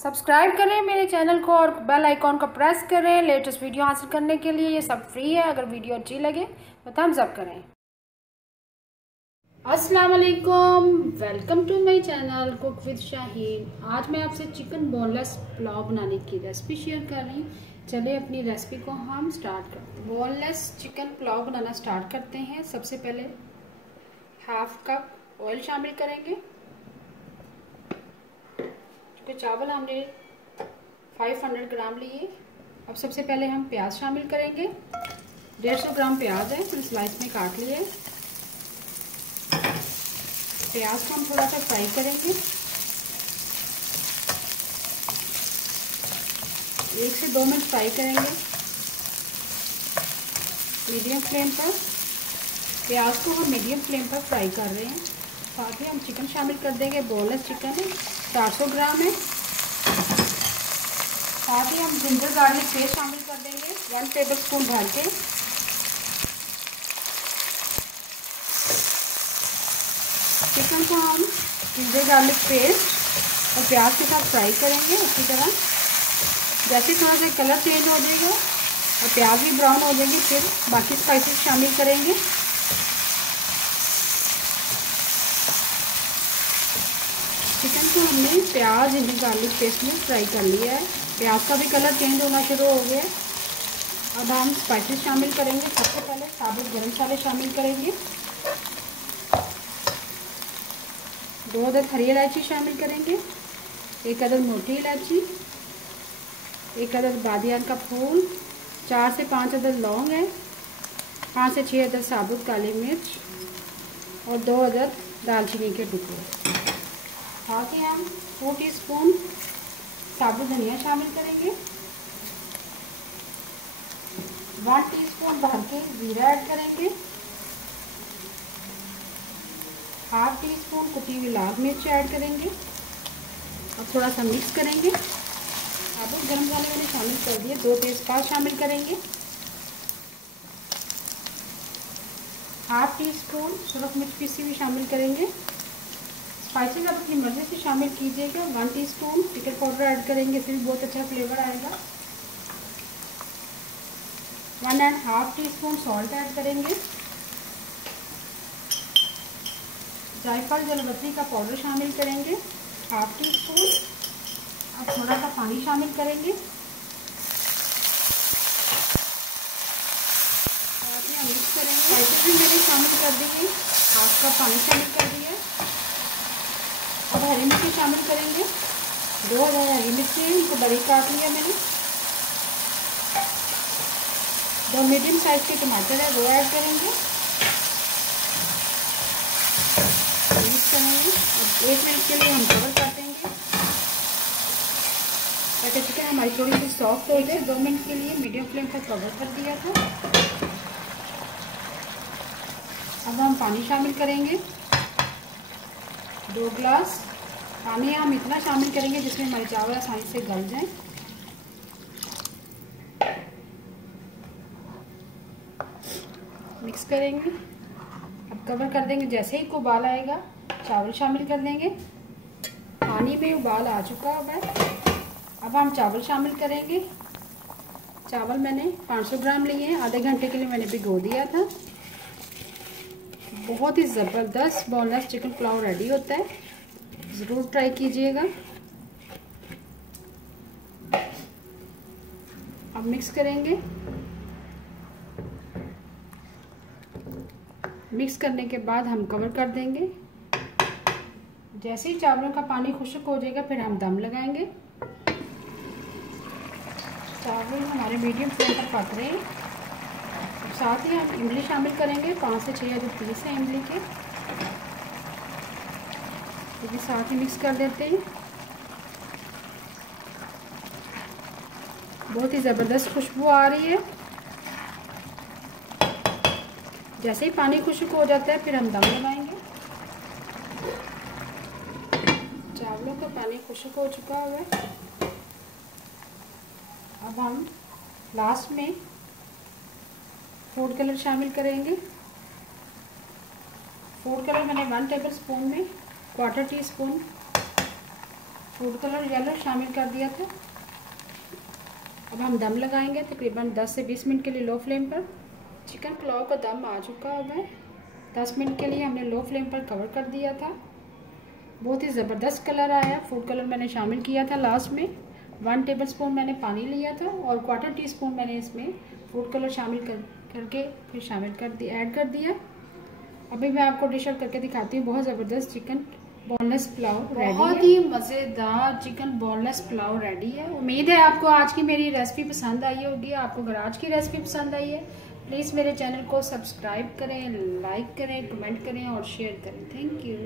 Subscribe करें मेरे channel को और बेल आइकॉन को प्रेस करें लेटेस्ट वीडियो हासिल करने के लिए। ये सब फ्री है। अगर वीडियो अच्छी लगे तो थम्स अप करें। अस्सलाम वालेकुम, welcome to my channel cook with Shaheen. आज मैं आपसे चिकन बोनलेस पुलाव बनाने की रेसिपी शेयर कर रही हूँ। चलिए अपनी रेसिपी को हम स्टार्ट करते हैं। बोनलेस चिकन पुलाव बनाना स्टार्ट करते हैं। सबसे पहले हाफ कप ऑयल शामिल करेंगे। चावल हमने 500 ग्राम लिए। अब सबसे पहले हम प्याज शामिल करेंगे। 150 ग्राम प्याज है, फिर स्लाइस में काट लिए। प्याज को हम थोड़ा सा फ्राई करेंगे, 1 से 2 मिनट फ्राई करेंगे मीडियम फ्लेम पर। प्याज को हम मीडियम फ्लेम पर फ्राई कर रहे हैं। साथ ही हम चिकन शामिल कर देंगे। बोनलेस चिकन है, 400 ग्राम है। साथ ही हम जिंजर गार्लिक पेस्ट शामिल कर देंगे 1 टेबलस्पून भर के। चिकन को हम जिंजर गार्लिक पेस्ट और प्याज के साथ फ्राई करेंगे अच्छी तरह। जैसे थोड़ा सा कलर चेंज हो जाएगा और प्याज भी ब्राउन हो जाएगी, फिर बाकी स्पाइसेस शामिल करेंगे। चिकन को हमने प्याज जिंजर गार्लिक पेस्ट में फ्राई कर लिया है। प्याज का भी कलर चेंज होना शुरू हो गया। अब हम स्पाइसेस शामिल करेंगे। सबसे पहले साबुत गरम मसाले शामिल करेंगे। 2 अदद हरी इलायची शामिल करेंगे। 1 अदद मोटी इलायची, 1 अदद बादियान का फूल, 4 से 5 अदद लौंग है, 5 से 6 अदद साबुत काली मिर्च और 2 अदद दालचीनी के टुकड़े। साथ ही हम 2 टीस्पून साबुत धनिया शामिल करेंगे। 1 टीस्पून भर के जीरा ऐड करेंगे। हाफ टीस्पून कुटी हुई लाल मिर्च ऐड करेंगे और थोड़ा सा मिक्स करेंगे। साबुत गरम मसाले मैंने शामिल कर दिए। 2 तेजपात शामिल करेंगे। हाफ टीस्पून सुरख मिर्च पीसी हुई शामिल करेंगे। स्पाइसेस आप अपनी मर्जी से शामिल कीजिएगा। 1 टीस्पून चिकन पाउडर ऐड करेंगे, इससे भी बहुत अच्छा फ्लेवर आएगा। 1.5 टीस्पून सॉल्ट ऐड करेंगे। जायफल जलपत्री का पाउडर शामिल करेंगे, हाफ टीस्पून। अब थोड़ा सा पानी शामिल करेंगे। मिक्स करेंगे। स्पाइसेस भी मैंने शामिल कर दिए, हाफ कप पानी शामिल कर दिया। अब हरी मिर्ची शामिल करेंगे। 2 हरी मिर्ची, इनको बारीक काट लिया मैंने। 2 मीडियम साइज के टमाटर है, वो ऐड करेंगे। मिक्स करेंगे। अब 1 मिनट के लिए हम कवर कर देंगे ताकि चिकन हमारी थोड़ी सी सॉफ्ट हो जाए। 2 मिनट के लिए मीडियम फ्लेम पर कवर कर दिया था। अब हम पानी शामिल करेंगे। 2 ग्लास पानी हम इतना शामिल करेंगे जिसमें हमारे चावल आसानी से गल जाएं। मिक्स करेंगे। अब कवर कर देंगे। जैसे ही उबाल आएगा चावल शामिल कर देंगे। पानी में उबाल आ चुका है। अब हम चावल शामिल करेंगे। चावल मैंने 500 ग्राम लिए हैं। आधे घंटे के लिए मैंने भिगो दिया था। बहुत ही ज़बरदस्त बोनलेस चिकन पुलाव रेडी होता है, ज़रूर ट्राई कीजिएगा। अब मिक्स करेंगे। मिक्स करने के बाद हम कवर कर देंगे। जैसे ही चावलों का पानी खुश्क हो जाएगा फिर हम दम लगाएंगे। चावल हमारे मीडियम फ्लेम पर पक रहे हैं। साथ ही हम इमली शामिल करेंगे। 5 से 6 अदद पीस हैं इमली के, तो भी साथ ही मिक्स कर देते हैं। बहुत ही ज़बरदस्त खुशबू आ रही है। जैसे ही पानी खुश्क हो जाता है फिर हम दम लगाएंगे। चावलों का पानी खुश्क हो चुका है। अब हम लास्ट में फूड कलर शामिल करेंगे। फूड कलर मैंने 1 टेबलस्पून में 1/4 टीस्पून फूड कलर येलो शामिल कर दिया था। अब हम दम लगाएंगे तकरीबन 10 से 20 मिनट के लिए लो फ्लेम पर। चिकन पुलाव का दम आ चुका है। 10 मिनट के लिए हमने लो फ्लेम पर कवर कर दिया था। बहुत ही ज़बरदस्त कलर आया। फूड कलर मैंने शामिल किया था लास्ट में। 1 टेबलस्पून मैंने पानी लिया था और 1/4 टीस्पून मैंने इसमें फूड कलर शामिल करके फिर शामिल कर दिया, ऐड कर दिया। अभी मैं आपको डिश आउट करके दिखाती हूँ। बहुत ज़बरदस्त चिकन बोनलेस पुलाव रेडी है। बहुत ही मज़ेदार चिकन बोनलेस पुलाव रेडी है। उम्मीद है आपको आज की मेरी रेसिपी पसंद आई होगी। आपको अगर आज की रेसिपी पसंद आई है प्लीज़ मेरे चैनल को सब्सक्राइब करें, लाइक करें, कमेंट करें और शेयर करें। Thank you.